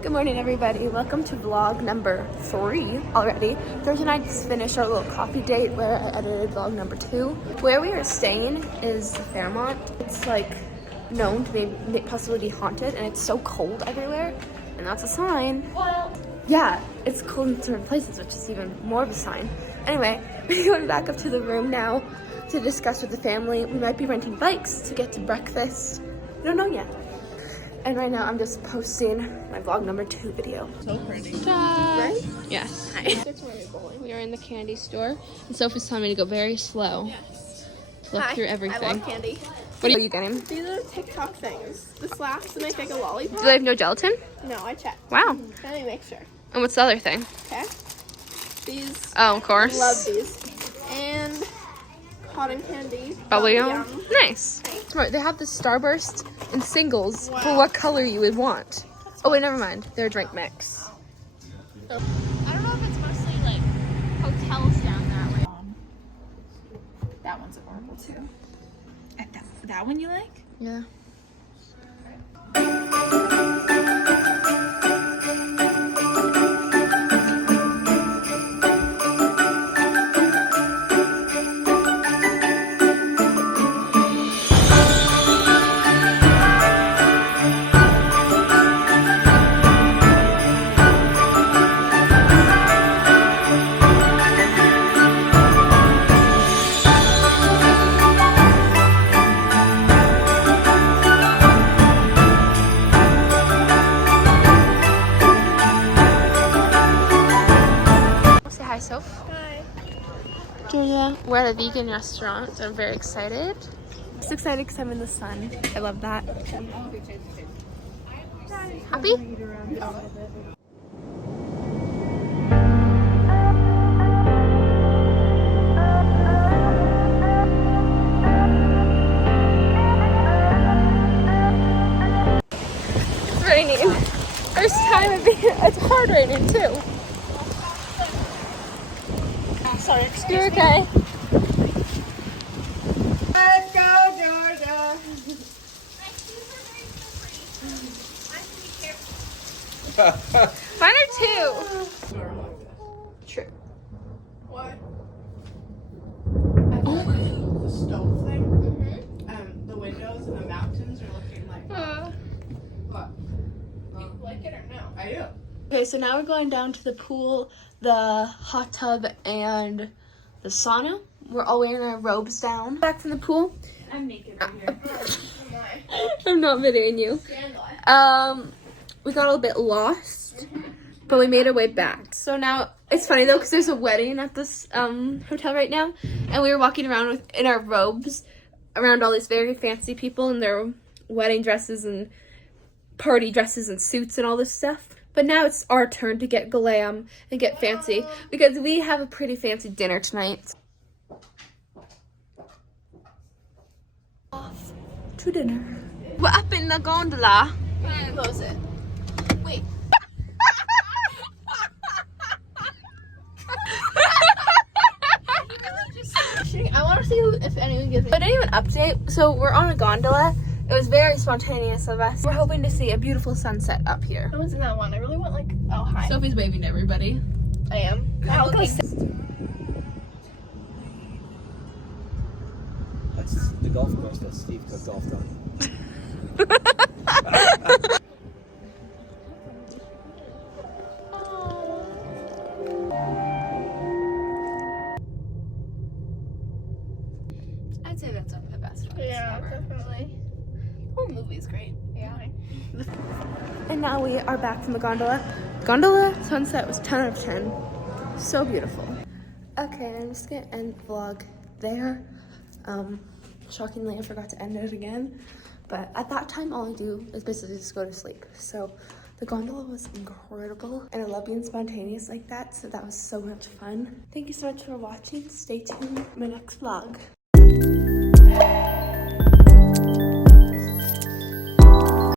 Good morning, everybody. Welcome to vlog number 3 already. Thursday night just finished our little coffee date where I edited vlog number 2. Where we are staying is Fairmont. It's like known to be possibly be haunted, and it's so cold everywhere, and that's a sign. Well, yeah, it's cold in certain places, which is even more of a sign. Anyway, we're going back up to the room now to discuss with the family. We might be renting bikes to get to breakfast. We don't know yet. And right now I'm just posting my vlog number 2 video. So pretty. Right? Yes. Hi. We are in the candy store, and Sophie's telling me to go very slow. Yes. Look through everything. I love candy. What are you getting? These are the TikTok things. The slaps to make like a lollipop. Do they have no gelatin? No, I checked. Wow. Let me make sure. And what's the other thing? Okay. These. Oh, of course. Love these. And cotton candy. Bubblegum. Nice. Smart. They have the Starburst in singles for what color you would want. Oh wait, never mind. They're a drink mix. I don't know if it's mostly like hotels down that way. That one's adorable too. That one you like? Yeah. Hi, Soph. Hi. Julia. We're at a vegan restaurant, so I'm very excited. Just excited because I'm in the sun. I love that. Happy? It's raining. First time it's hard raining too. Sorry, You're okay. Let's go, Georgia. Mine are 2. True. What? I feel like the stove thing. The windows and the mountains are looking like. What? You like it or no? I do. Okay, so now we're going down to the pool, the hot tub, and the sauna. We're all wearing our robes down. Back from the pool. I'm naked right here. I'm not videoing you. We got a little bit lost, but we made our way back. So now, it's funny though, because there's a wedding at this hotel right now, and we were walking around in our robes around all these very fancy people in their wedding dresses and party dresses and suits and all this stuff. But now it's our turn to get glam and get fancy because we have a pretty fancy dinner tonight. Off to dinner. We're up in the gondola. Close it. Wait. I want to see if anyone gives me. But anyway, update. So we're on a gondola. It was very spontaneous of us. We're hoping to see a beautiful sunset up here. I was in that one. I really want like. Oh hi. Sophie's waving to everybody. I am. I'll go sit. That's the golf course that Steve took golfed on. I'd say that's the best one. Yeah, definitely. The whole movie's great. Yeah. And now we are back from the gondola. Gondola sunset was 10 out of 10. So beautiful. Okay, I'm just gonna end the vlog there. Shockingly, I forgot to end it again. But at that time, all I do is basically just go to sleep. So the gondola was incredible. And I love being spontaneous like that. So that was so much fun. Thank you so much for watching. Stay tuned for my next vlog.